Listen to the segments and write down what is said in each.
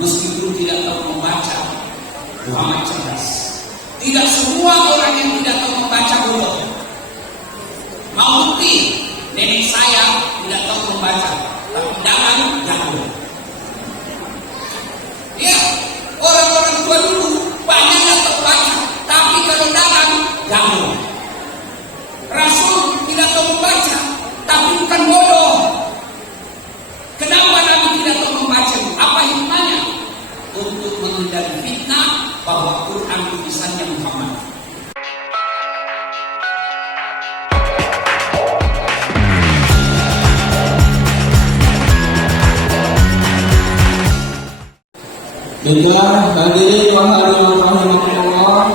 meskipun tidak tahu membaca. Muhammad cerdas. Tidak semua orang yang tidak tahu membaca bodoh. Mau bukti, nenek saya tidak tahu membaca, tapi dalam jago. Ya, orang-orang tua dulu banyak yang tahu baca, tapi kalau dalam jago. Rasul tidak tahu membaca, tapi bukan bodoh. Kenapa Nabi tidak tahu membaca? Apa hikmahnya? Untuk menghindari fitnah bahwa Quran tulisannya Muhammad. Baiklah, hadirin wa hadirat rahimakumullah.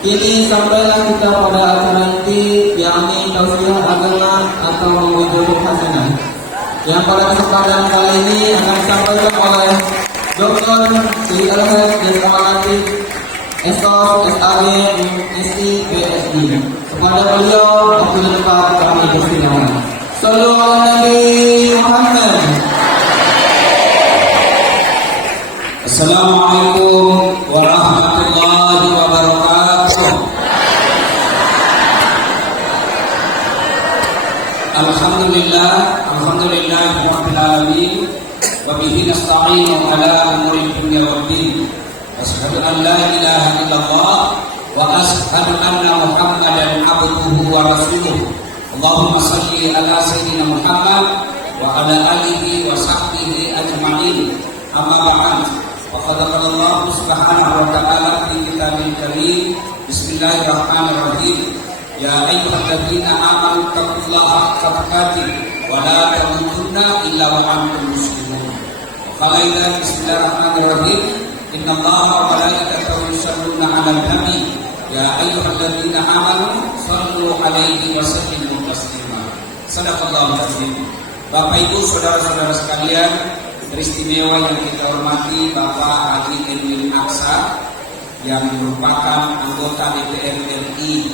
Kini sampailah kita pada acara inti, yakni tausiah agama atau mewujud hasanah, yang pada kesempatan kali ini akan disampaikan oleh Dr. Sri Al-Haj dan Amanati Esor SAG MSI PSI. Kepada beliau, waktu depan kami bersilakan. Sallu ala Nabi Muhammad. Assalamualaikum warahmatullahi wabarakatuh. Alhamdulillah rabbil alamin. Wa bihi nasta'inu ala umuri dunya waddin. Asyhadu an la ilaha illallah wa asyhadu anna Muhammadan abduhu wa rasuluh. Allahumma shalli ala sayyidina Muhammad wa ala alihi wa sahbihi ajma'in. Amma ba'd. Faqad qala Allah subhanahu wa ta'ala fi kitabil karim. Bismillahirrahmanirrahim. Ya ayyuhalladzina amanu taqullaha haqqa tuqatih wa la tamutunna illa wa antum muslimun. Qala bismillahirrahmanirrahim. Innallaha wa malaikatahu yusholluna 'alan nabi. Ya ayyuhalladzina amanu shallu 'alaihi wa sallimu taslima. Shadaqallahul azim. Bapak Ibu, saudara-saudara sekalian, teristimewa yang kita hormati Bapak Haji Edwin Aksa yang merupakan anggota DPR RI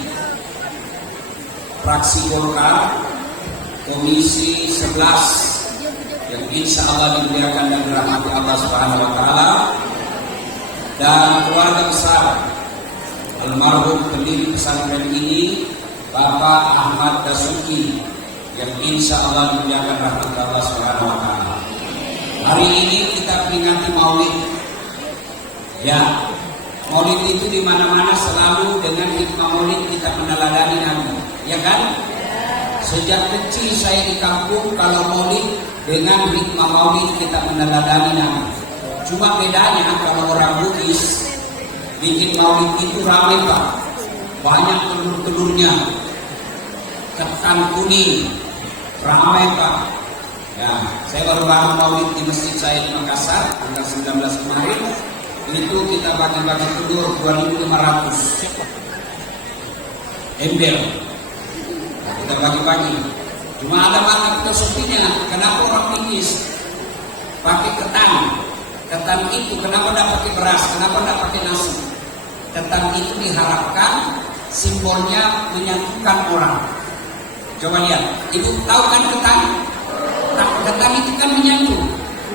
fraksi Golkar Komisi 11 yang insya Allah dimuliakan dan dirahmati Allah Subhanahu wa Ta'ala, dan keluarga besar almarhum pendiri pesantren ini Bapak Ahmad Dasuki yang insya Allah dimuliakan rahmat Allah Subhanahu wa Ta'ala. Hari ini kita peringati Maulid. Ya, Maulid itu di mana-mana selalu dengan hikmah Maulid kita meneladani Nabi, ya kan? Sejak kecil saya di kampung, kalau Maulid dengan hikmah Maulid kita meneladani Nabi. Cuma bedanya kalau orang Bugis bikin Maulid itu ramai Pak, banyak telur-telurnya, ketan kuning, ramai Pak. Ya, saya baru bangun Maulid di masjid saya di Makassar tanggal 19 kemarin. Itu kita bagi-bagi telur 2.500 ember. Nah, kita bagi-bagi. Cuma ada makna filosofinya. Kenapa orang Bugis pakai ketan? Ketan itu kenapa tidak pakai beras? Kenapa tidak pakai nasi? Ketan itu diharapkan simbolnya menyatukan orang. Coba lihat, Ibu tahu kan ketan? Ketan itu kan menyatu,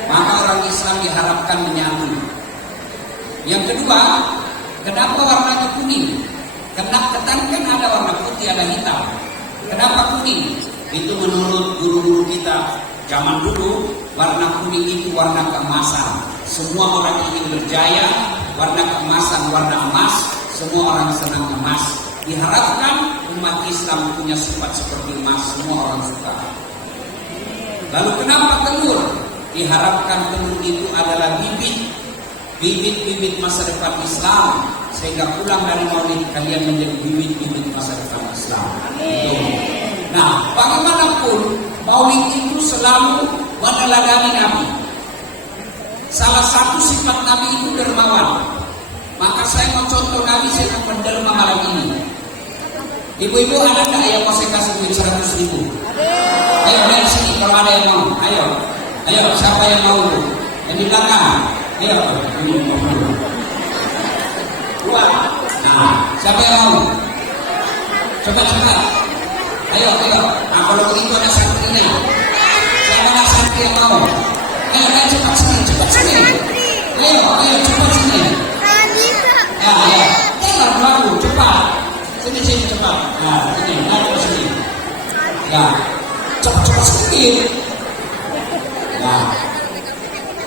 maka orang Islam diharapkan menyatu. Yang kedua, kenapa warnanya kuning? Karena ketan kan ada warna putih, ada hitam. Kenapa kuning? Itu menurut guru-guru kita zaman dulu, warna kuning itu warna keemasan. Semua orang ingin berjaya, warna keemasan, warna emas. Semua orang senang emas. Diharapkan umat Islam punya sifat seperti emas. Semua orang suka. Lalu kenapa telur? Diharapkan telur itu adalah bibit masa depan Islam, sehingga pulang dari Maulid kalian menjadi bibit masa depan Islam. Nah, bagaimanapun Maulid itu selalu meneladani Nabi. Salah satu sifat Nabi itu dermawan. Maka saya mau contoh Nabi, saya akan menderma malam ini. Ibu-ibu ada nggak yang mau saya kasih duit 100.000? Ayo dari sini kalau ada yang mau. Ayo siapa yang mau? Yang di belakang. Ayo. Dua. Nah, siapa yang mau? Coba. Ayo. Nah, kalau begitu ada satu ini. Siapa satu yang mau? Ayo cepat sini.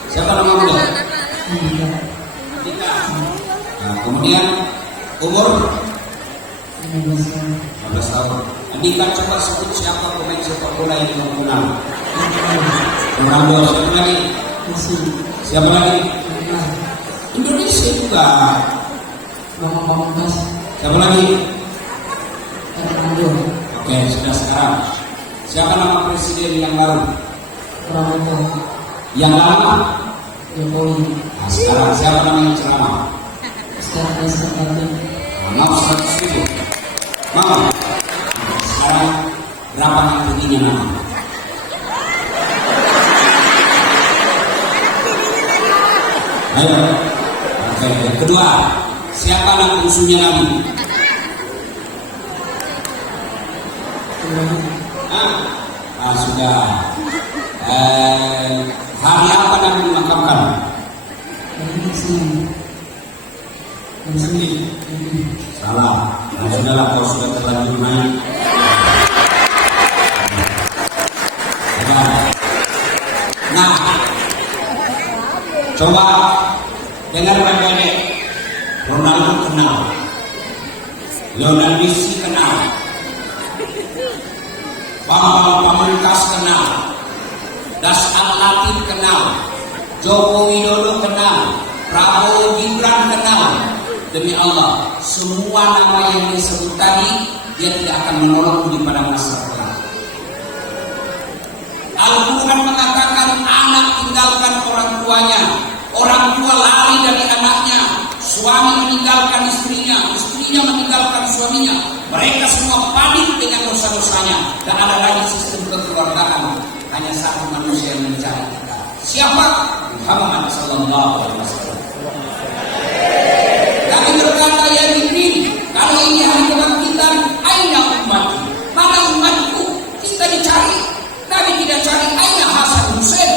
Siapa nama beliau? Andika. Nah, kemudian umur 15 tahun. Andika, coba sebut siapa pemain sepak bola yang kamu kenal. Ronaldo. Siapa lagi? Siapa lagi? Indonesia juga. Siapa lagi? Oke, sudah sekarang. Siapa nama presiden yang baru? Yang lama? Nah, sekarang siapa nama yang ceramah? Mau 100.000. Mau? Sekarang berapa yang tingginya nama? Ayo. Oke, yang kedua, siapa anak musuhnya Nabi? Sudah. Hari apa Nabi dimakamkan? Salah. Nah, sudahlah, kau sudah terlanjur naik. Nah, coba dengar baik-baik. Ronaldo kenal, Lionel Messi kenal, Bambang Pamungkas kenal, Das Al-Latif kenal, Joko Widodo kenal, Prabowo Gibran kenal. Demi Allah, semua nama yang disebut tadi dia tidak akan menolong di pada masa kelak. Al-Quran mengatakan anak tinggalkan orang tuanya, orang tua lari dari anaknya, suami meninggalkan istrinya, istrinya meninggalkan suaminya. Mereka semua panik dengan dosa-dosanya. Dan ada lagi sistem kekeluargaan. Hanya satu manusia yang mencari kita. Siapa? Muhammad Sallallahu Alaihi Wasallam. Kami berkata, ya Jibril, kalau ini hari kebangkitan, aina umatku? Mana umatku? Kita dicari. Nabi tidak cari aina Hasan Hussein.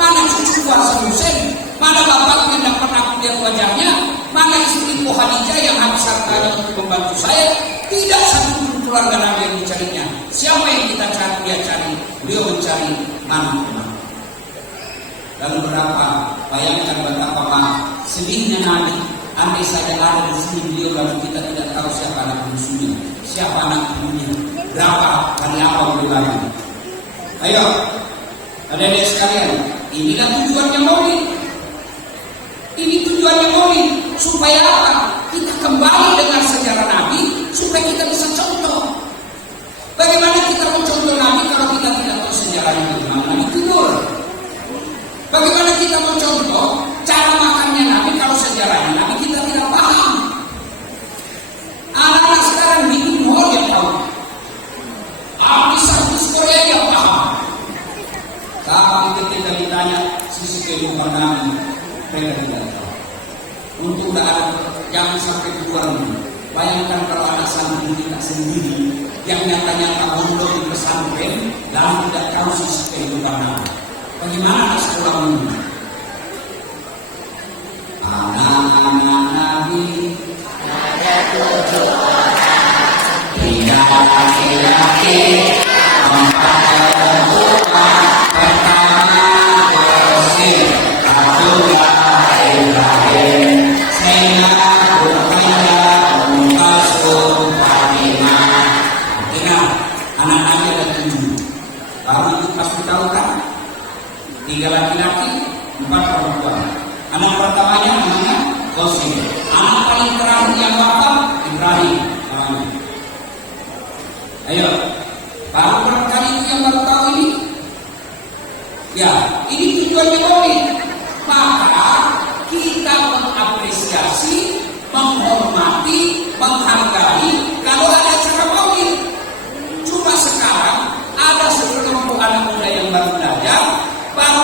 Mana cucu Hasan Hussein? Mana bapaknya yang pernah aku lihat wajahnya? Mana istriku Khadijah yang habis hartanya untuk membantu saya? Tidak satu keluarga Nabi yang dicarinya. Siapa yang kita cari? Dia cari. Beliau mencari mana? Lalu berapa? Bayangkan betapa sedihnya Nabi. Andai saja ada di sini beliau, lalu kita tidak tahu siapa anak musuhnya, siapa anak ibunya, berapa kali apa beliau lagi. Ayo, adik-adik sekalian, inilah tujuannya Maulid. Ini tujuannya Maulid supaya apa? Kita kembali dengan sejarah Nabi supaya kita bisa contoh. Bagaimana kita mau contoh Nabi kalau kita tidak tahu sejarahnya bagaimana Nabi tidur? Bagaimana kita mau contoh cara makannya Nabi kalau sejarahnya Nabi kita tidak paham? Anak-anak sekarang di mall yang tahu, artis-artis Korea yang paham. Tapi ketika ditanya sisi kehidupan Nabi, mereka tidak tahu. Untuk tidak ada, jangan sampai keluar. Bayangkan kalau anak santri kita sendiri yang nyata-nyata mondok di pesantren dan tidak tahu sisi kehidupan Nabi. Bagaimana anak sekolah ini? Anak-anak Nabi ada 7 orang, 3 laki-laki, 4 perempuan. Pertama Qasim, 1 Ibrahim, Zainab, Ruqayyah, Kulsum, Fatimah. Ingat, anak Nabi ada 7. Kamu itu pasti tahu kan? 3 laki-laki, 4 perempuan. Anak pertamanya namanya Qasim. Anak paling terakhir yang wafat Ibrahim namanya. Ayo, baru berapa kali itu yang baru tahu ini? Ya, ini tujuannya Maulid. Maka kita mengapresiasi, menghormati, menghargai kalau ada acara Maulid. Cuma sekarang ada sekelompok anak muda yang baru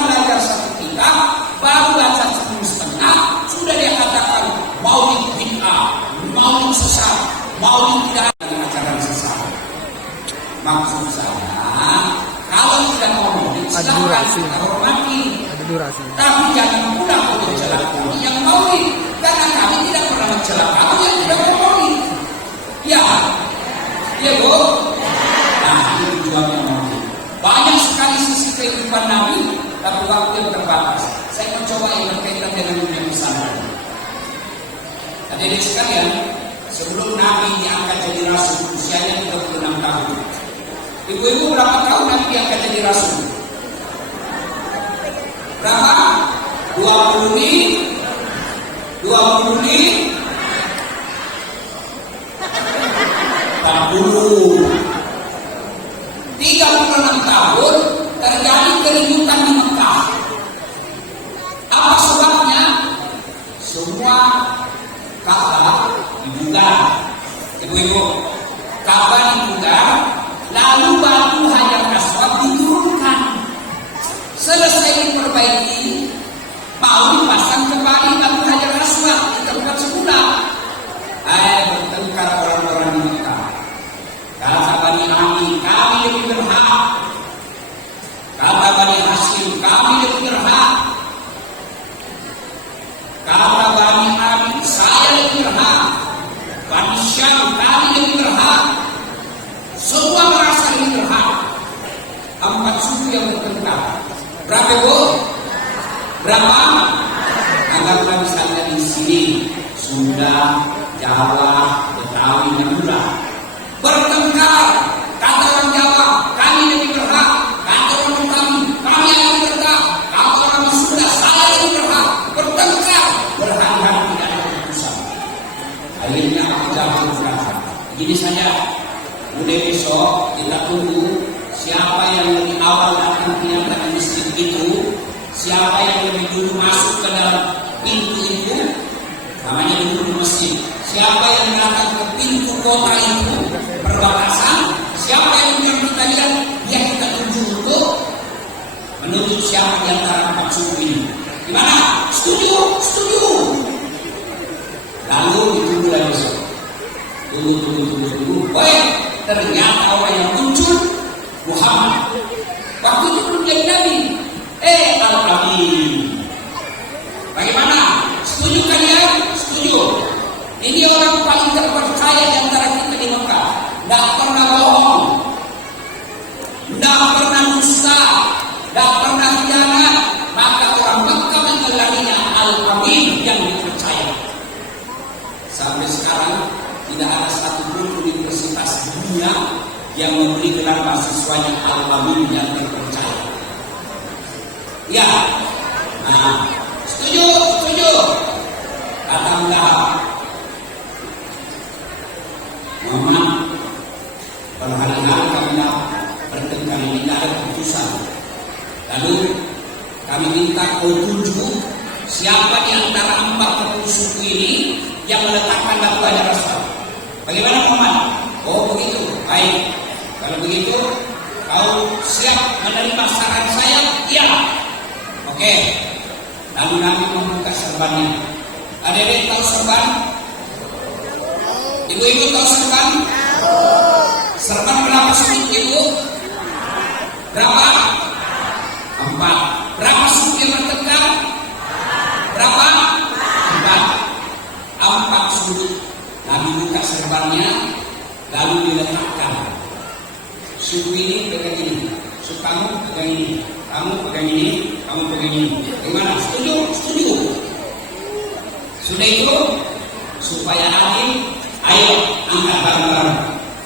belajar 1 kitab, baru baca 1,5, sudah dia katakan Maulid bid'ah, Maulid sesat, Maulid tidak ada acara sesat. Maksud saya, kalau tidak mau Maulid, silakan kita hormati. Tapi jangan mudah mencelakai yang Maulid, karena kami tidak pernah mencelakai yang tidak mau Maulid. Ya, ya Bu. Nah, ini tujuannya Maulid. Banyak sekali sisi kehidupan Nabi, tapi waktu yang terbatas. Saya mencoba yang berkaitan dengan dunia pesantren. Hadirin sekalian, sebelum Nabi diangkat jadi rasul, usianya 36 tahun. Ibu-ibu berapa tahun Nabi diangkat jadi rasul? Berapa? 20 nih? 20 nih? 40. 36 tahun terjadi keributan di Mekah. Apa sebabnya? Semua Ka'bah dibugar. Ibu-ibu, Ka'bah dibugar, lalu batu Hajar Aswad diturunkan. Selesai diperbaiki, mau dipasang kembali batu Hajar Aswad di tempat semula. Bertengkar orang-orang di Mekah. Kata Bani Amir, kami lebih berhak. Kata Bani Hashim, kami lebih berhak. Kata Bani Amir, saya lebih berhak. Bani Syam, kami lebih berhak. Semua merasa lebih berhak. 4 suku yang bertengkar. Berapa bu? Berapa? Anggaplah misalnya di sini Sunda, Jawa, Betawi, Madura bertengkar. Kata orang Jawa, kami lebih berhak. Kata orang Betawi, kami yang lebih berhak. Kata orang Sunda, saya lebih berhak. Bertengkar, berhari-hari tidak ada keputusan. Akhirnya aku jawab berkata, begini saja, mulai besok kita tunggu siapa yang lebih awal datang ke masjid itu, siapa yang lebih dulu masuk ke dalam pintu itu, namanya dulu di masjid. Siapa yang datang ke pintu kota itu, perbatasan, siapa yang menyambut kalian, dia kita tuju untuk menuntut siapa di antara 4 suku ini. Gimana? Setuju? Setuju. Lalu ditunggu lagi besok. Tunggu. Ternyata orang yang muncul Muhammad. Waktu itu belum jadi Nabi. Al-Amin. Bagaimana? Setuju kalian? Setuju. Ini orang paling terpercaya di antara kita di Mekah. Tidak pernah bohong, tidak pernah dusta, tidak pernah khianat. Maka orang Mekah menggelarinya Al-Amin, yang dipercaya. Sampai sekarang tidak ada satupun universitas dunia yang memberi gelar mahasiswanya Al-Amin, yang terpercaya. Ya, setuju. Kata Muhammad, berhari-hari kami bertengkar, ini tidak ada keputusan. Lalu kami minta kau tunjuk siapa di antara 40 suku ini yang meletakkan batu Hajar Aswad. Bagaimana Muhammad? Oh begitu, baik. Kalau begitu, kau siap menerima saran saya? Iya. Oke. Lalu Nabi membuka serbannya. Adik-adik tahu serban? Ibu-ibu tahu serban? Serban berapa suku ibu? Berapa? 4. Berapa suku yang bertengkar? Berapa? 4 sudut. Nabi buka serbannya, lalu diletakkan. Suku ini pegang ini, suku kamu pegang ini, kamu pegang ini, kamu pegang ini. Bagaimana? Setuju? Setuju. Sudah itu, supaya adil, ayo angkat bareng-bareng.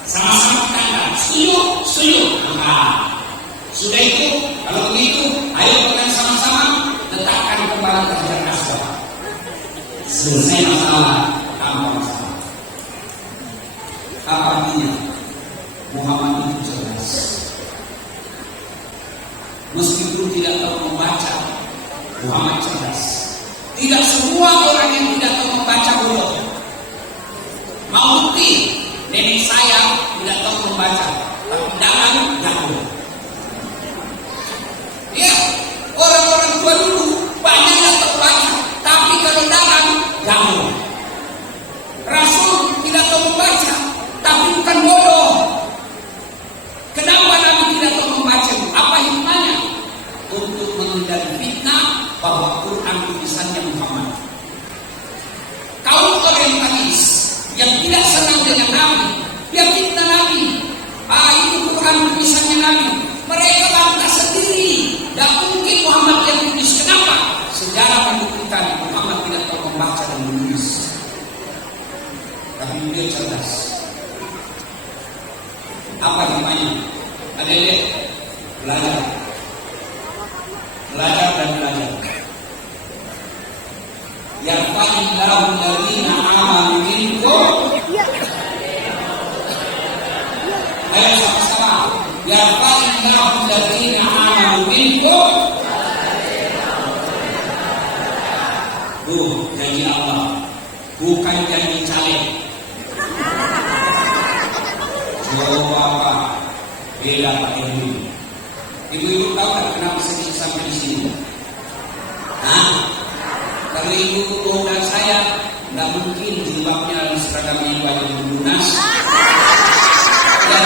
Sama-sama angkat. Setuju? Setuju. Angkat. Sudah itu, kalau begitu, ayo pegang sama-sama, letakkan kembali ke Hajar Aswad. Selesai masalah, tanpa masalah. Apa artinya? Muhammad itu jelas. Meskipun tidak tahu membaca, Muhammad cerdas. Tidak semua orang yang tidak tahu membaca bodoh. Mau bukti, nenek saya tidak tahu membaca, tapi dalam jago. Ya, orang-orang tua dulu banyak yang tahu baca, tapi kalau dalam jago. Rasul tidak tahu membaca, tapi bukan bodoh. Kenapa Nabi tidak tahu membaca? Apa hikmahnya? Untuk menghindari fitnah bahwa Quran tulisannya Muhammad. Kaum orientalis yang tidak senang dengan Nabi, dia fitnah Nabi. Itu Quran tulisannya Nabi. Mereka bantah sendiri. Dan mungkin Muhammad yang tulis. Kenapa? Sejarah beliau cerdas. Apa namanya? Adik-adik, belajar. Belajar dan belajar. Yarfa'illahu alladhina amanu minkum. Ayo sama-sama. Yarfa'illahu alladhina amanu minkum. Janji Allah, bukan janji caleg. Coba apa? Beda Pak Ibu. Ibu-ibu tahu kan kenapa saya sampai di sini? Kalau ibu dan saya, nggak mungkin jilbabnya dan seragamnya baju lunas. Ya,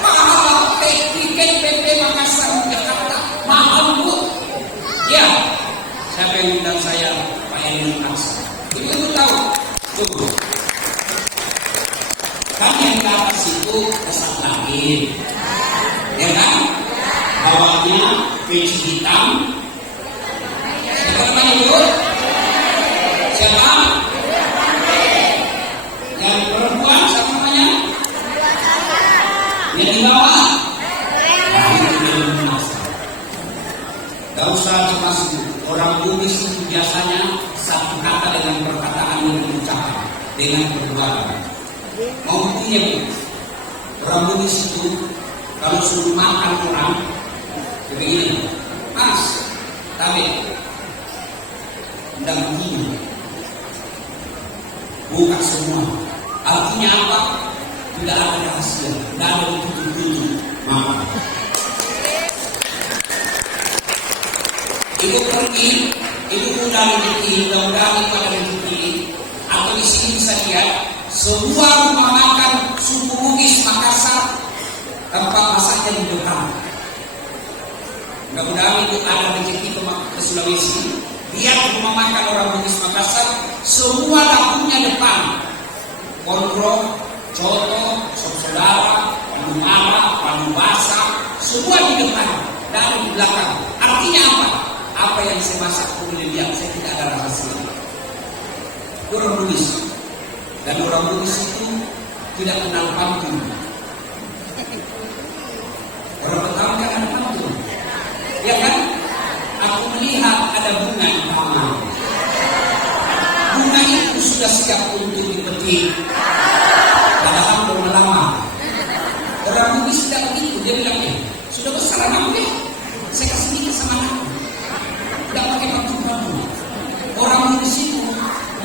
mahal tiket PP Makassar Jakarta, mahal bu. Ya, siapa yang undang saya? Pak Edi Makassar. Ibu tahu? Tunggu. Kan yang ke atas itu kesat langit, ya kan? Bawahnya peci hitam. Siapa namanya ibu? Siapa? Yang perempuan siapa namanya? Yang di bawah? Gak usah cemas. Orang Bugis itu biasanya satu kata dengan perkataan yang diucapkan dengan perbuatan. Mau buktinya bu? Orang Bugis itu kalau suruh makan orang begini, mas, tapi tidak begini, buka semua. Artinya apa? Tidak ada rahasia, tidak ada tutup-tutup. Makan. Ibu pergi, ibu udah rezeki, mudah-mudahan ibu ada rezeki. Atau di sini bisa lihat semua rumah makan suku Bugis Makassar tempat masaknya di depan. Mudah-mudahan itu ada rezeki ke Sulawesi. Lihat rumah makan orang Bugis Makassar, semua dapurnya depan. Kontrol, coto, sop saudara, palu marah, palu basah, semua di depan, dari belakang. Artinya apa? Apa yang saya masak kemudian lihat, saya tidak ada rahasia. Orang Bugis, dan orang Bugis itu tidak kenal pantun. Orang Betawi kan ada pantun, ya kan? Aku melihat ada bunga di taman. Bunga itu sudah siap untuk dipetik, padahal belum lama. Orang Bugis tidak begitu, dia bilang, sudah besar anaknya, saya kasih minyak sama anakku. Tidak pakai pantun-pantun. Orang Bugis itu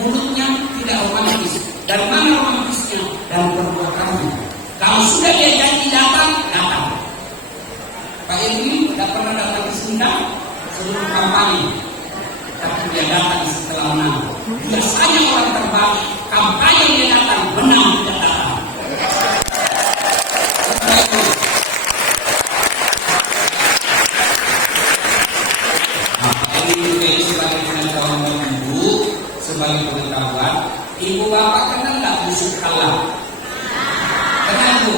mulutnya tidak romantis. Dari mana romantisnya? Dari perbuatannya. Kalau sudah dia janji datang, datang. Pak Edwin tidak pernah datang ke sini sebelum kampanye, tapi dia datang setelah menang. Biasanya orang terbaik kampanye dia datang, menang tidak datang. Sebagai pengetahuan, ibu bapak kenal nggak Yusuf Kalla? Kenal bu?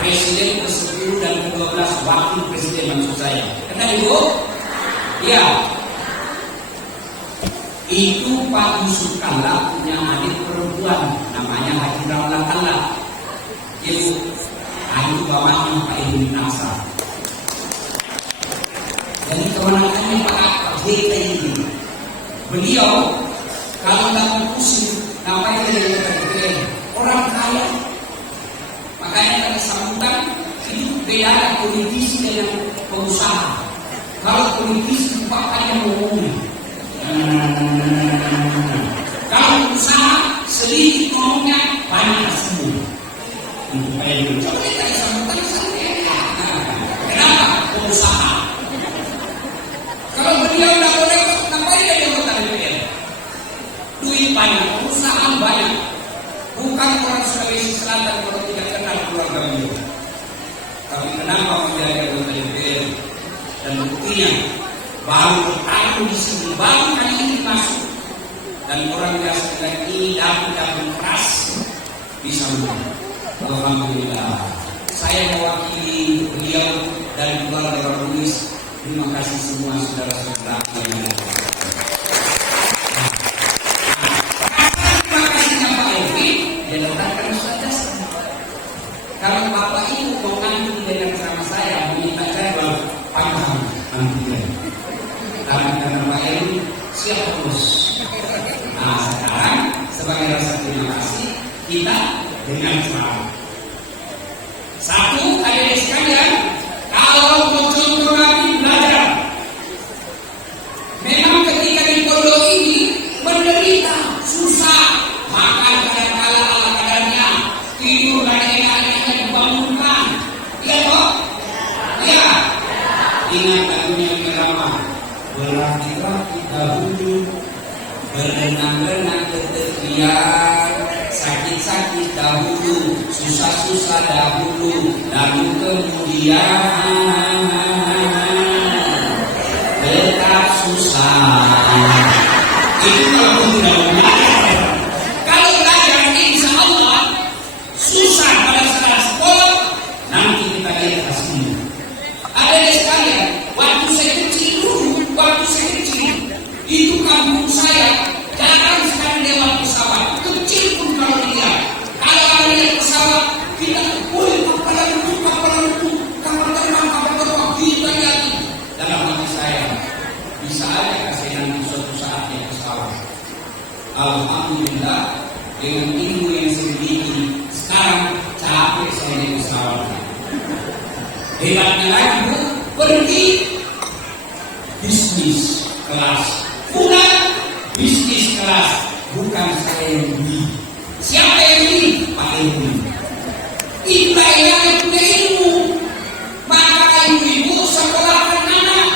Presiden ke-10 dan ke-12 wakil presiden maksud saya. Kenal ibu? Iya. Itu Pak Yusuf Kalla punya adik perempuan namanya Haji Raula Kalla. Ibu, itu bapaknya Pak Edwin Nasa. Jadi kewenangannya Pak JT ini. Beliau kalau dapat pusing, ngapain dia jadi orang kaya? Makanya tadi sambutan itu beda politisi dengan pengusaha. Kalau politisi bapaknya ngomongnya, kalau pengusaha sedikit ngomongnya banyak semua. Supaya coba tadi sambutan kenapa pengusaha? Kalau beliau tidak boleh, ngapain dia anggota DPR? Duit banyak, perusahaan banyak. Bukan orang Sulawesi Selatan kalau tidak kenal keluarga beliau. Tapi kenapa menjadi anggota DPR? Dan buktinya baru bertahun di sini, baru kali ini masuk. Dan orang biasa dengan ini dapur keras bisa menang. Alhamdulillah. Saya mewakili beliau dari keluarga orang Bugis. Terima kasih semua saudara-saudara yang ada. siap terus. Nah sekarang sebagai rasa terima kasih kita dengan cara satu, adik sekalian, kalau mau contoh Nabi belajar, memang ketika di pondok ini menderita, susah, makan kadang-kala ala kadarnya, tidur enak-enaknya dibangunkan, iya toh? Iya. Ingat lagunya Irama, berlatih-latih dahulu, berenang-renang ketepian, sakit-sakit dahulu, susah-susah dahulu, lalu kemudian tetap susah. Itu kalau tidak belajar. Kalau belajar insya Allah susah pada saat sekolah, nanti kita lihat hasilnya. Ada sekalian, waktu saya kecil, itu kampung saya jarang sekali lewat pesawat. Kecil pun kalau lihat, kalau ada lihat pesawat, kita kapal terbang, kita lihat. Dalam hati saya, bisa aja saya nanti suatu saat naik pesawat. Alhamdulillah, dengan ilmu yang sedikit, sekarang capek saya naik pesawat. Hebatnya lagi, Bu, pergi bisnis kelas. Bukan bisnis kelas, bukan saya yang beli. Siapa yang beli? Pak Ilmu. Kita yang punya ilmu, maka ibu sekolahkan anak.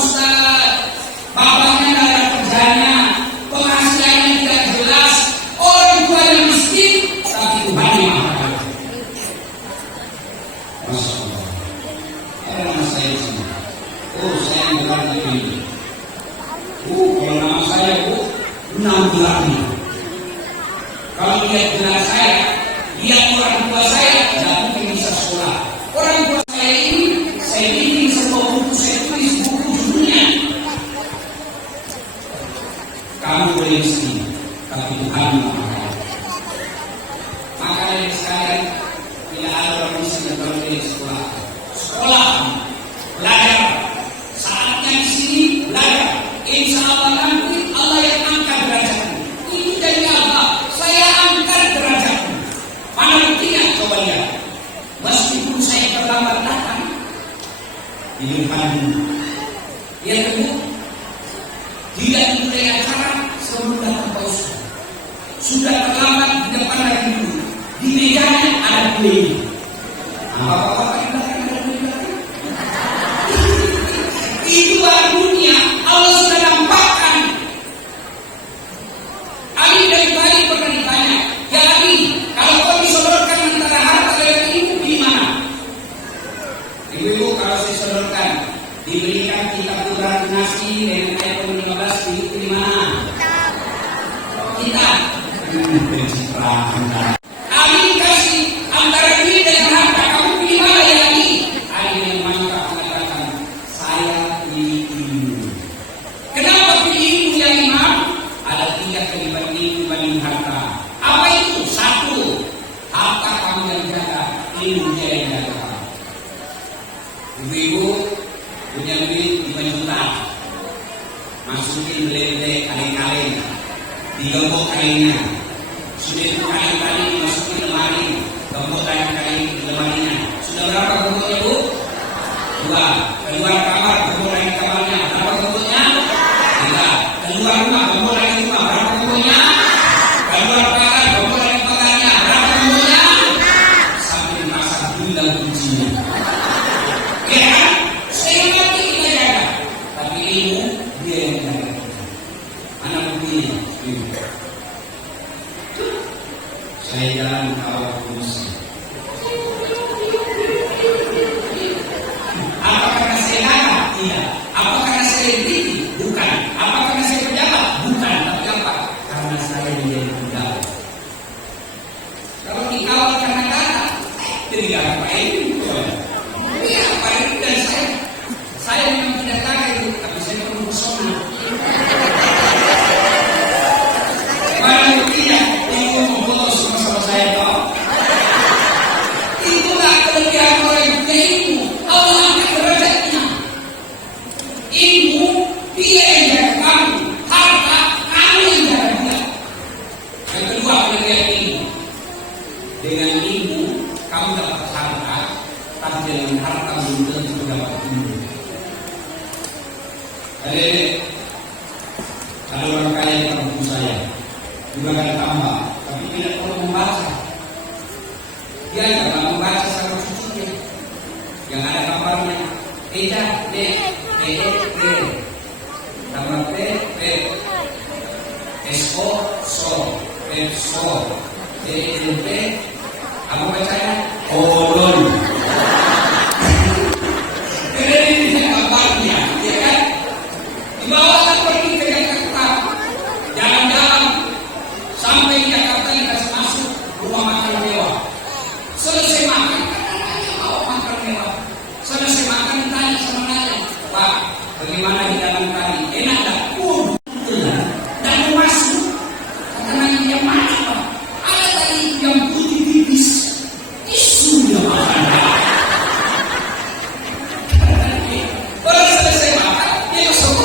Ustaz, bapaknya tidak ada kerjanya, penghasilannya tidak jelas, orang tuanya miskin, tapi Tuhannya mahal. Masya Allah. Nama saya di sini. Saya bukan ini. Kalau nama saya Nambulani. Kalau lihat gelar saya, lihat orang tua saya, tidak mungkin bisa sekolah. Orang tua saya ini, saya bikin semua buku, saya tulis buku dunia. Kamu boleh miskin, tapi Tuhan mahal. Maka dari sekalian, tidak ada orang miskin yang boleh sekolah. Sekolah, belajar. Saatnya di sini belajar. Insya Allah nanti Allah yang angkat derajatmu. Ini dari Allah. Saya angkat derajatmu. Mana buktinya? Coba lihat. Meskipun saya terlambat datang di depanmu, ya tentu tidak dimulai acara sebelum datang Pak Ustaz. Sudah terlambat di depan lagi dulu. Di mejanya ada kue. Bapak-bapak yang belakang ada kue belakang. Itu dunia Allah sudah nampakkan. Ali dari Bali pernah ditanya, ya Ali, kalau kau disodorkan antara harta dan ilmu, di mana? Ibu-ibu, kalau saya sodorkan, diberikan kitab Quran nasi dengan ayat 15 di mana? Kitab. Ali kasih antara diri dan harta, kamu pilih mana ya Ali? Ali yang mantap mengatakan, saya pilih ilmu. Kenapa pilih ilmu yang imam? Ada 3 kelebihan ilmu dibanding harta. Apa itu? 1, harta kamu yang jaga, ilmu dia yang jaga. Ibu-ibu punya duit 5 juta, masukin beli-beli kaleng-kaleng, digembok kalengnya, sudah itu kali-kali dimasukin lemari, gembok kaleng-kaleng di lemarinya. Sudah berapa gemboknya Bu? 2. Keluar kamar, gembok lagi kamarnya. Berapa gemboknya? 3. Keluar rumah, gembok lagi rumah. Berapa gemboknya? Keluar pagar, gembok lagi pagarnya. Berapa gemboknya? Sampai masa bilang kuncinya. Ya kan? Saya ngerti kita jaga, tapi ilmu dia yang jaga. Anak buktinya, saya jalan kawal fungsi. Apa karena saya kaya? Tidak. Apa karena saya tinggi? Bukan. Apa karena saya pejabat? Bukan. Tapi apa? Karena saya menjadi pejabat. Kalau dikawal karena kaya, tidak apa ini. Ini apa ini dari saya? Saya memang tidak kaya itu, tapi saya perlu pesona. Mana buktinya? Ibu memfoto sama saya toh. Itulah kelebihan orang yang punya ilmu. Allah angkat derajatnya. Ilmu Dia yang jaga kamu. Harta kamu yang jaga dia. Yang kedua, pengertian ilmu. Dengan ilmu kamu dapat harta, tapi dengan harta belum tentu dapat ilmu. Ada orang kaya di kampung saya, juga ada tambah, tapi tidak perlu membaca. Dia tidak membaca sama cucunya, yang ada kabarnya. Tidak, tambah P, SO, so, DLP, apa bacanya? Kolon. Ini kabarnya, ya kan? Dibawakan pergi ke Jakarta, jalan-jalan sampai di Jakarta dikasih masuk rumah makan mewah. Selesai makan, bawa makan mewah. Selesai makan ditanya sama nanya, Pak, bagaimana di dalam tadi? Enak tak? Dan masuk. Karena yang mana, Pak? Ada tadi yang putih tipis. Isu dia makan. Baru selesai makan, dia masuk.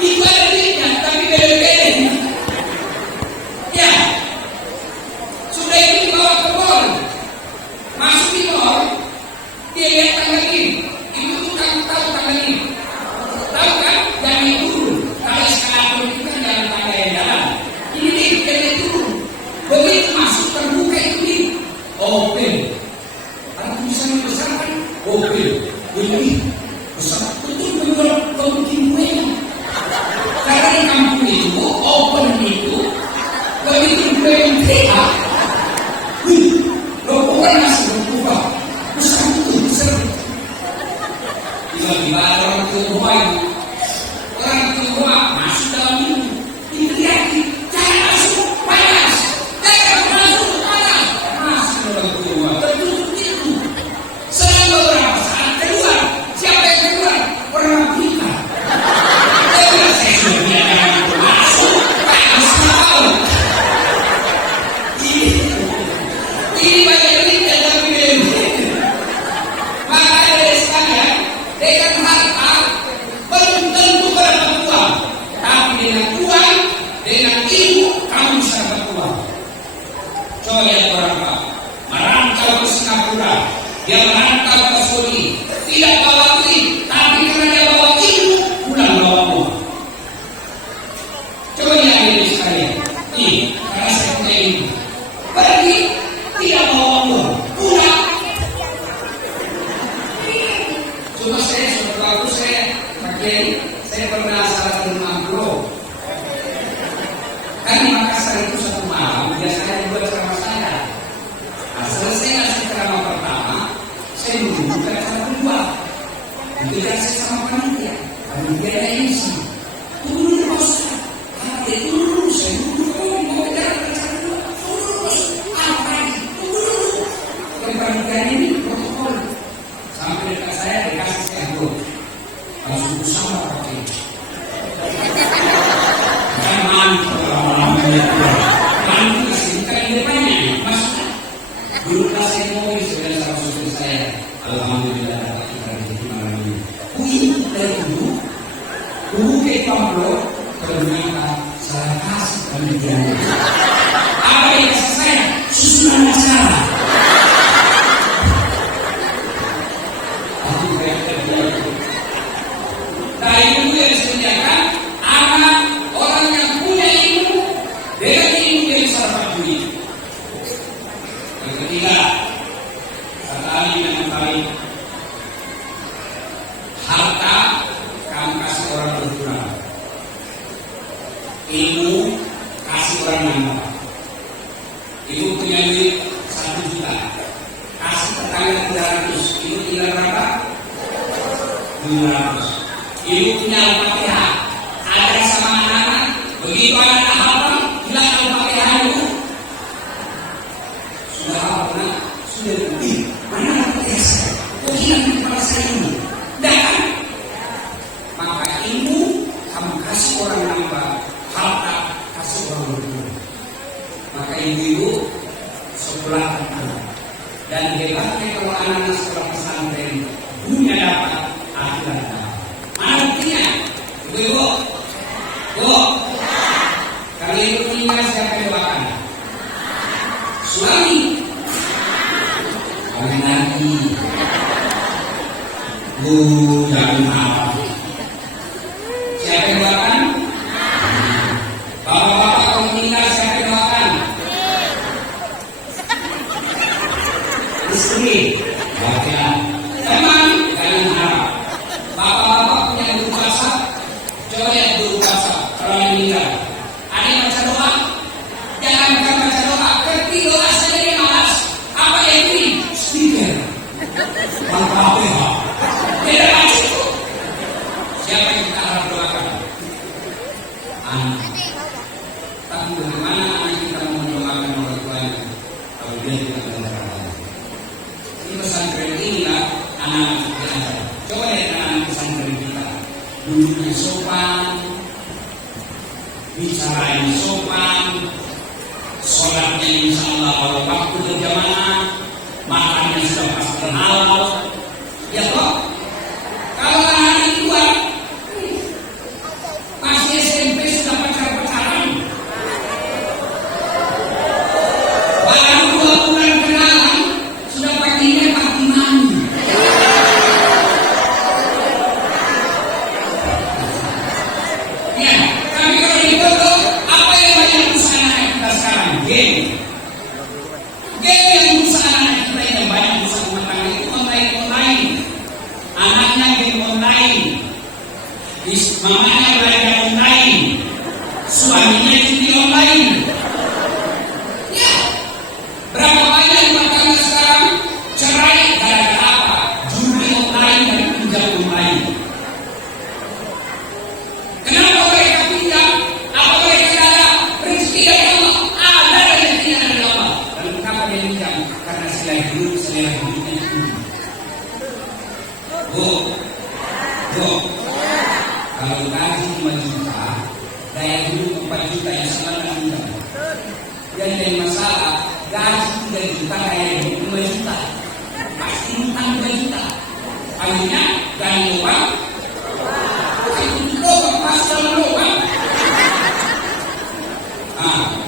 Itu ada duitnya, tapi beda-beda. Ya, sudah itu dibawa ke mall. Masuk di mall, dia lihat tanggal ini. Itu tukang tahu tanggal ini. Tahu kan? Yang turun. Kalau sekarang itu kan jalan tangga yang jalan. Ini dia turun. Begitu masuk terbuka itu di open. Ada tulisannya besar kan? Open. Ini besar. Betul-betul kau bikin kuenya. Karena di kampung itu, open itu, begitu gue yang teriak, rokokan masih berubah, besar itu, besar. Tiba-tiba ada orang tua itu, orang tua masuk dalam itu, diteriaki, jangan masuk, panas, jangan masuk, panas. Masuk orang tua, tertutup itu. Selang beberapa saat keluar, siapa yang keluar? Orang Afrika. Ini banyak duit dalam hidup. Maka dari sekalian, dengan harta belum tentu dapat uang, tapi dengan uang, dengan ilmu kamu bisa dapat uang. Coba lihat orang Pak, merantau ke Singapura, dia merantau ke Saudi, tidak bawa duit, tapi karena dia bawa ilmu, pulang bawa uang. Coba lihat ini sekalian. Ini, karena saya punya ilmu. Pergi, tidak bawa uang. Pulang. Cuma saya, suatu waktu saya pakai, saya pernah salah di Mangkro. Kan di Makassar itu satu malam, biasanya dibuat ceramah saya. Nah, selesai ngasih ceramah pertama, saya menunjukkan cara kedua. Kemudian saya sama panitia. Panitia ini sih. Tunggu dulu, Bos. Tunggu dulu, saya dulu mau bicara cara kedua. Tunggu dulu, Bos. Apa ini? Tunggu dulu. Yang panitia ini protokol. Sampai dekat saya dikasih sendok. Langsung bersama pakai. Kan mantu orang-orangnya. Mantu kasih bukan ide banyak. Maksudnya dulu kasih mobil sudah sama susu saya. Alhamdulillah dapat ikan di malam ini. Ini dari dulu. Dulu ke Pablo ternyata saya kasih penelitian. Apa yang kasih saya? Susunan acara. Nah, ilmu yang disediakan anak orang yang punya ilmu dengan ilmu yang bisa dapat duit. Yang ketiga, sekali dengan baik, harta kamu kasih orang berkurang, ilmu kasih orang nambah. Ibu punya duit 1 juta, kasih tetangga 300, ibu tinggal berapa? 200. Ibu punya Al-Fatihah, ada sama anak-anak, begitu anak hafal, bilang Al-Fatihah itu sudah hafal, sudah lebih. Mana Al-Fatihah saya? Kok hilang di kepala saya ini? Dan maka ilmu kamu kasih orang nambah, harta kasih orang berkurang. Maka ibu-ibu sekolah anak. Dan hebatnya kalau anak-anak sekolah pesantren dunia dapat, akhirat dapat. Artinya yang berpuasa, coba lihat berpuasa kalau yang meninggal. Ada yang baca doa, jangan bukan baca doa, kerti doa saja dia malas. Apa yang ini? Stiker. Apa ya? Tidak baca itu. Siapa yang kita harap doakan? Anak. Tapi bagaimana anak kita mau mendoakan orang tuanya kalau dia tidak mendengarkan? Di pesantren inilah anak kita. Coba lihat anak pesantren kita, duduknya sopan, bicaranya sopan, sholatnya insya Allah pada waktu berjamaah, makannya sudah pasti halal. Ya toh, kalau anak itu masih SMP sudah pacaran, baru 2 bulan kenalan sudah paginya pagi mandi. Ya, tapi kalau itu apa yang banyak usaha anak kita sekarang? Game yang usaha anak kita yang banyak usaha rumah tangga itu online. Anaknya game online, mamanya belajar online, suaminya judi online. Ya, berapa banyak rumah tangga sekarang cerai gara-gara apa? Judi online dan pinjam online. Kenapa mereka pinjam? Apa mereka ada rezeki dari Allah? Ada rezeki dari Allah. Lalu kenapa dia pinjam? Karena selera hidupnya tinggi. Kalau gaji 5 juta, daya hidup 4 juta yang sama dengan pinjam. Yang jadi masalah, gaji 3 juta, daya hidup 5 juta. Pasti utang 2 juta. Akhirnya, gali lubang, pasal lubang.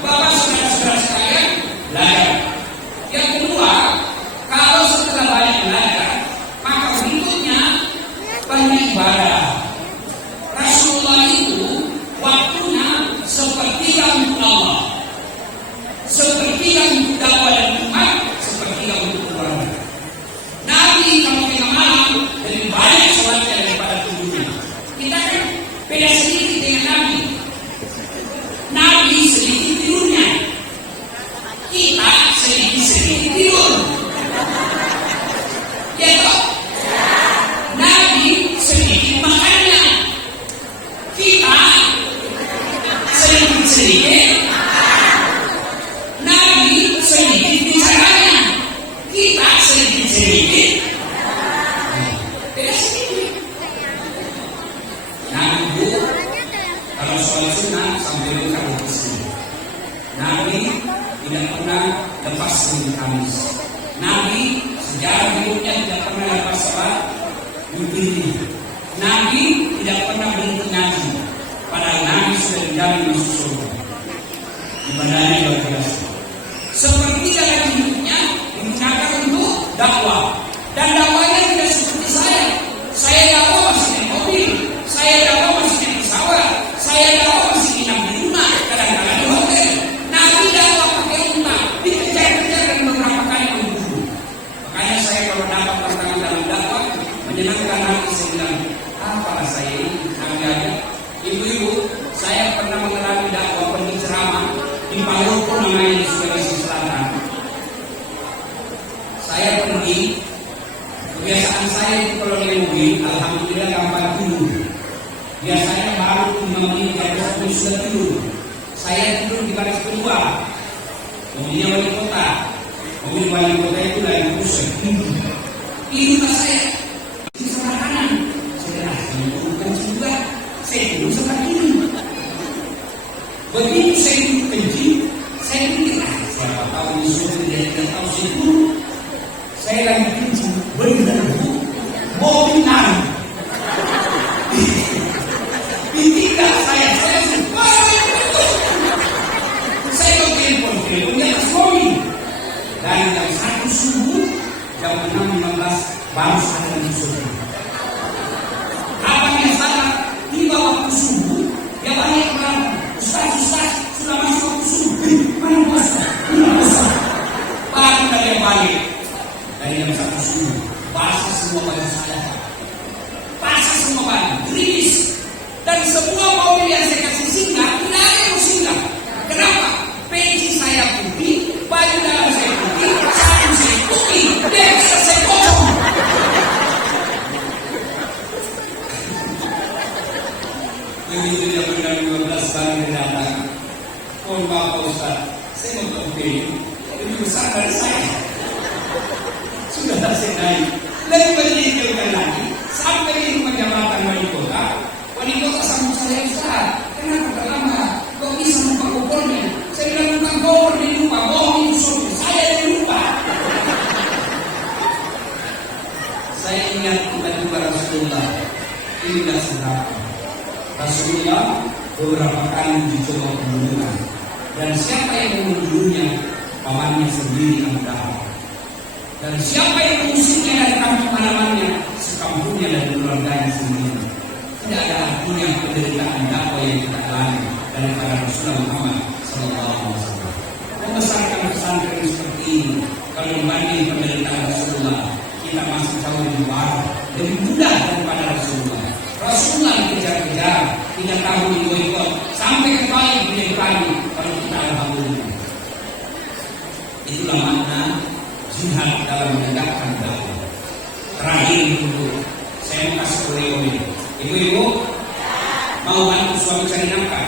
Bapak saudara-saudara sekalian, belajar. Yang kedua, kalau setelah banyak belajar, maka berikutnya banyak ibadah. Rasulullah itu waktunya sepertiga untuk Allah, sepertiga untuk dakwah dan umat, sepertiga untuk keluarga. Nabi kalau tengah malam lebih banyak sholatnya daripada tidurnya. Kita kan beda sedikit dengan Nabi. Nabi sedikit tidurnya, kita sedikit tidur. Ya toh? Nabi sedikit makannya, kita sedikit. Nabi sedikit bicaranya, kita sedikit. Beda sedikit. Nabi kalau sholat sunnah sambil berkata bersih. Nabi tidak pernah lepas dari Kamis. Nabi sejarah hidupnya tidak pernah lepas sholat mimpi. Nabi tidak pernah berhenti ngaji. Padahal Nabi sudah dijamin masuk surga. Ibadahnya luar biasa. Seperti dalam hidupnya digunakan untuk dakwah. Dan dakwahnya tidak seperti saya. Saya dakwah masih naik mobil, saya dakwah masih naik pesawat, saya dakwah masih nginap di rumah, kadang-kadang di hotel. Nabi dakwah pakai unta, dikejar-kejar dan beberapa kali membunuh. Makanya saya kalau dapat tantangan dalam dakwah, menyenangkan hati saya bilang, apalah saya ini? Nabi, ibu-ibu, saya pernah mengalami dakwah pergi ceramah di Palopo namanya di Sulawesi Selatan. Saya pergi, kebiasaan saya itu kalau naik mobil, alhamdulillah gampang tidur. Biasanya baru 5 menit dari sudah tidur. Saya tidur di baris kedua. Mobilnya wali kota. Mobil wali kota itu lagi pusing. Inilah saya di sebelah kanan. Saya bukan juga. Saya tidur sebelah kiri. Begitu saya tidur kencing, saya pikir siapa tahu disuruh dia tidak tahu saya tidur. Saya lagi kencing, benar mobil naik. Tidak saya telepon di atas mobil. Dari jam 1 subuh, jam 6.15 baru sadar di subuh. Apa yang salah? Tiba waktu subuh, ya banyak orang Ustaz sudah masuk finish. Dan semua mobil yang saya kasih singgah, tidak ada yang singgah. Kenapa? Peci saya putih, baju dalam saya putih, sarung saya putih, dia bisa saya potong. Begitu dia benar 12 hari datang. Oh maaf Ustaz, saya mau topi lebih besar dari saya. Sudah saya naik, lebih meninggalkan lagi sampai di rumah jabatan wali kota. Wali kota sambut saya, Ustaz, kenapa terlama? Kok bisa lupa kumpulnya? Saya bilang bukan kumpul di lupa, bohong itu suruh saya yang lupa. Saya ingat tiba-tiba Rasulullah ini tidak seberapa. Rasulullah beberapa kali dicoba pembunuhan, dan siapa yang membunuhnya? Pamannya sendiri yang tahu. Dan siapa yang mengusirnya dari kampung halamannya? Sekampungnya dan keluarganya sendiri. Tidak ada artinya penderitaan dakwah yang kita alami daripada Rasulullah Muhammad SAW. Membesarkan pesantren seperti ini, kalau dibanding penderitaan Rasulullah, kita masih jauh lebih baru, lebih mudah daripada Rasulullah. Rasulullah dikejar-kejar, tidak tahu di boykot, sampai kembali di pagi kalau kita alhamdulillah. Itulah makna jihad dalam menegakkan dakwah. Terakhir dulu, saya mau kasih kuliah ini. Ibu-ibu, mau bantu suami cari nafkah?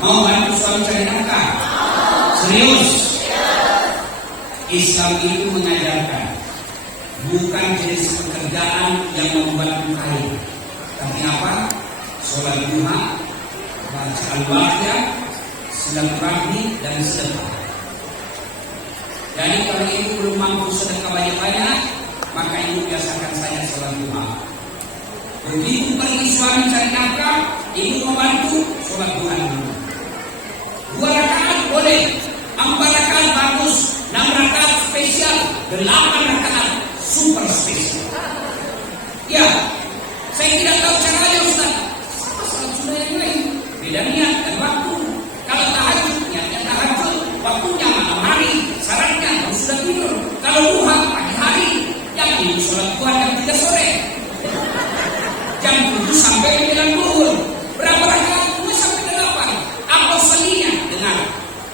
Mau bantu suami cari nafkah? Serius? Islam itu mengajarkan bukan jenis pekerjaan yang membantu kaya, tapi apa? Sholat duha, baca al-Baqarah, silaturahmi dan sedekah. Jadi kalau ibu belum mampu sedekah banyak-banyak, maka ibu biasakan saja sholat duha. Begitu pergi suami cari nafkah, ibu membantu sholat duha dulu. 2 rakaat boleh, 4 rakaat bagus, 6 rakaat spesial, 8 rakaat super spesial. Ya, saya tidak tahu caranya Ustaz. Sama salat sunnah yang lain, beda niat dan waktu. Kalau tahajud, niatnya tahajud, waktunya malam hari, syaratnya harus sudah tidur. Kalau duha pagi hari, yang ini sholat duha jam 3 sore, jam 7 sampai 9 duhur. Berapa rakaat? 2 sampai 8. Apa salinya? Dengar,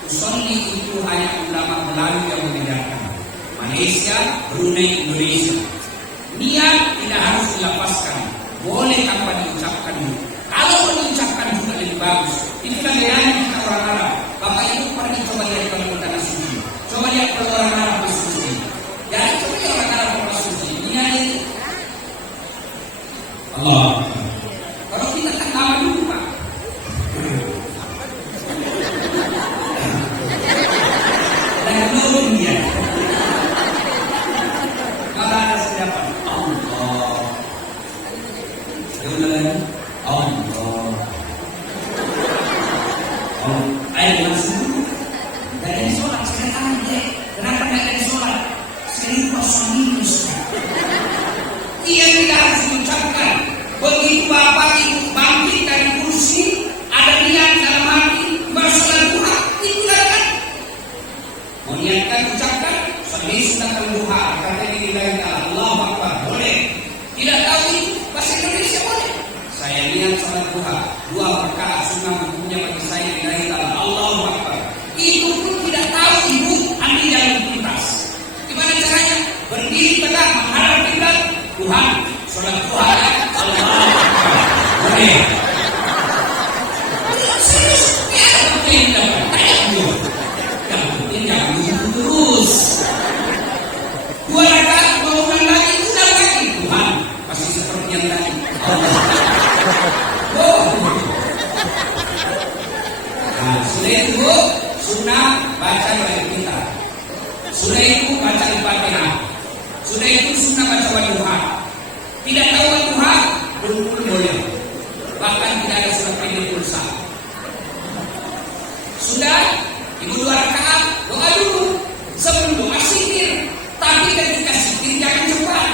usolli itu hanya ulama Melayu yang membedakan. Malaysia, Brunei, Indonesia. Niat tidak harus dilapaskan, boleh tanpa diucapkan dulu. Kalau diucapkan juga lebih bagus. Itulah gayanya kita orang Arab. Bapak Ibu pergi coba lihat kalau kita suci. Coba lihat kalau orang Arab bersuci. Jangan coba lihat orang Arab bersuci. Niat itu. Allah. Kalau kita tak tahu dulu Pak. Dan dulu dia. Kalau ada siapa? Allah. Yaudah lagi. Allah. Ayo langsung. Dari sholat saya tanya deh. Kenapa dari sholat? Saya lupa suami Ia tidak harus diucapkan. Begitu bapak ibu bangkit dari kursi, ada niat dalam hati, bersolat duha, itu kan? Mau niatkan ucapkan, sebelum sudah terduha, kata ini dari Allah Akbar, boleh. Tidak tahu itu, bahasa Indonesia boleh. Saya niat sholat duha, 2 rakaat sunnah hukumnya bagi saya dari Allah Akbar. Itu pun tidak tahu ibu, ambil jalan pintas. Gimana caranya? Berdiri tegak, menghadap kiblat, Tuhan, sholat duha, Allah Akbar. Boleh. Serius, ya penting dapat. Kayak dulu. Yang penting jangan begitu terus. 2 rakaat bangunan lagi, udah lagi. Tuhan, masih seperti yang tadi. Oh. Nah, sudah itu sunnah baca ayat kita. Sudah itu baca Al-Fatihah. Sudah itu sunnah baca wadduha. Tidak tahu wadduha, belum boleh. Bahkan tidak ada surat pendek pulsa. Sudah, ibu 2 rakaat, doa dulu. Sebelum doa zikir. Tapi ketika zikir jangan cepat.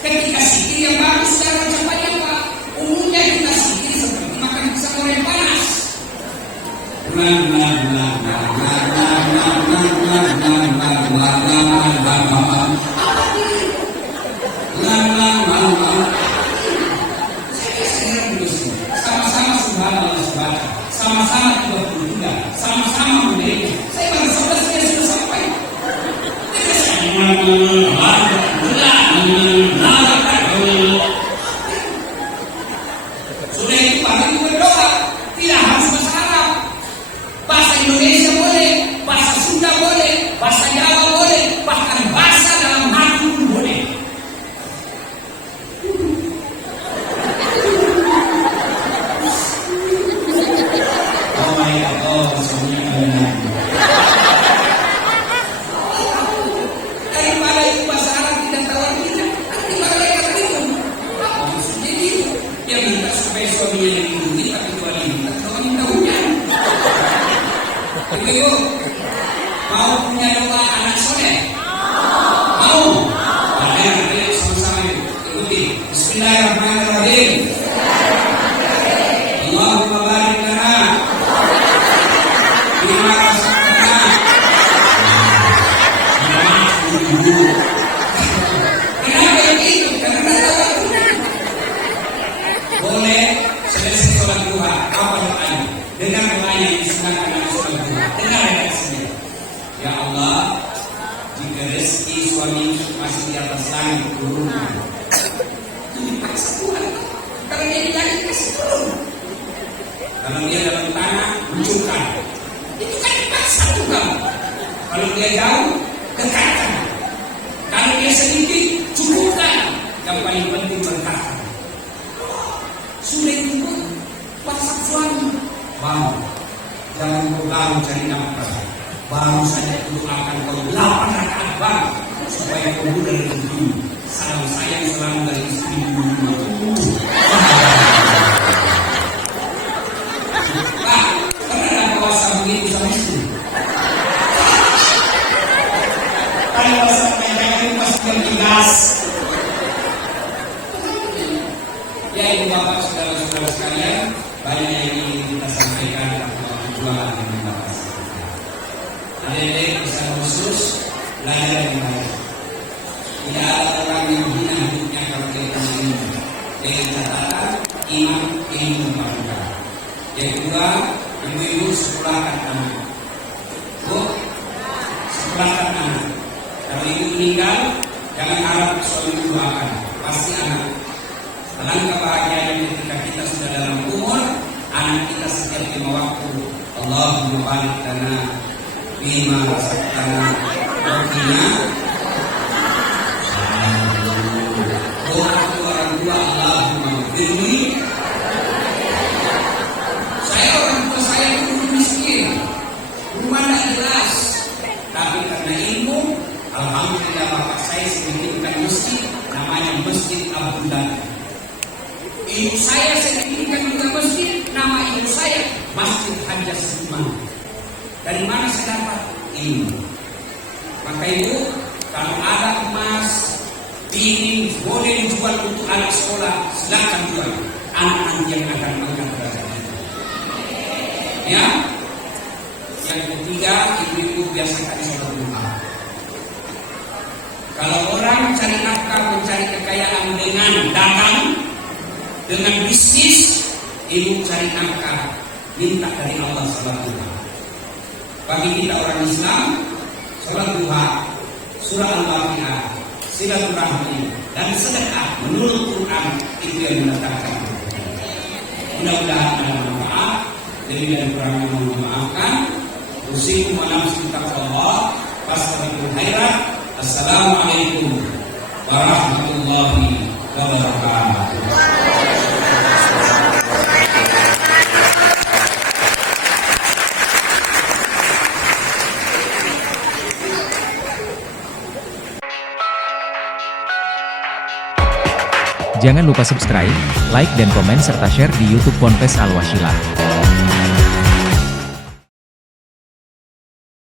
Ketika zikir yang bagus jangan cepatnya Pak. Umumnya kita zikir seperti makan pisang goreng panas. Saya Indonesia boleh, bahasa Sunda boleh, bahasa Jawa boleh, bahkan bahasa dalam hati pun boleh. Oh my God, oh semuanya kalian. Daripada itu bahasa Arab tidak tahu artinya, nanti malaikat itu. Apa maksudnya itu? Yang minta supaya suaminya dilindungi, tapi kecuali minta suami tahunya. Ibu, mau punya doa anak soleh? Mau? Ayo sama-sama ikuti. Bismillahirrahmanirrahim. Allahumma barik lana bima razaqtana. Kenapa begitu? Karena tahu. Boleh selesai sholat duha, apa doanya? Dengan doanya yang disunahkan dalam sholat duha. Dengar redaksinya. Ya Allah, jika rezeki suami masih di atas langit turunkan. Itu dipaksa Tuhan. Kalau dia di langit kasih turun. Kalau dia dalam tanah, munculkan. Itu kan dipaksa Tuhan. Kalau dia jauh, dekatkan. Kalau dia sedikit, cukupkan. Yang paling penting berkata. Sudah itu pasak suami. Bang, jangan kau baru cari nafkah. Baru saja itu akan kau 8 rakaat bang, supaya kau mudah rezeki. Salam sayang selalu dari istrimu. Pak, pernah puasa begitu sama istri? Kalau puasa pengen pasti jam 13. Ya ibu bapak saudara-saudara sekalian, banyak yang ingin kita sampaikan tentang perjuangan yang bahas. Adik-adik bisa khusus belajar yang baik. Tidak ada orang yang hina hidupnya kalau dia punya ilmu. Dengan catatan iman ilmu bangga. Yang kedua, ibu-ibu sekolahkan anak. Bu, sekolahkan anak. Kalau ibu meninggal, jangan harap suami doakan. Pasti anak. Alangkah bahagianya ketika kita sudah dalam umur, anak kita setiap 5 waktu Allahumma barik lana bima razaqtana wa qina doa orang tua Allahumma ighfirli. Saya orang tua saya itu miskin, rumah tidak jelas, tapi karena ilmu, alhamdulillah bapak saya sedikitkan masjid, namanya Masjid Abu Dhabi. Ibu saya didirikan juga masjid, nama ibu saya Masjid Hajjah Suman. Dari mana saya dapat ilmu? Maka ibu, kalau ada emas, piring, boleh dijual untuk anak sekolah, silakan jual. Anak nanti yang akan mengangkat derajat itu. Ya. Yang ketiga, ibu-ibu biasakan sholat duha. Kalau orang cari nafkah, mencari kekayaan dengan dagang, dengan bisnis, ibu cari nafkah, minta dari Allah sholat duha. Bagi kita orang Islam, sholat duha, surah Al-Baqarah, silaturahmi, dan sedekah menurut Quran itu yang mendatangkan. Mudah-mudahan ada manfaat. Jadi dan kurangnya mohon dimaafkan. Usikum wa nafsi taqwallah. Fastabiqul khairat. Assalamualaikum warahmatullahi wabarakatuh. Jangan lupa subscribe, like dan komen serta share di YouTube Ponpes Al Washilah.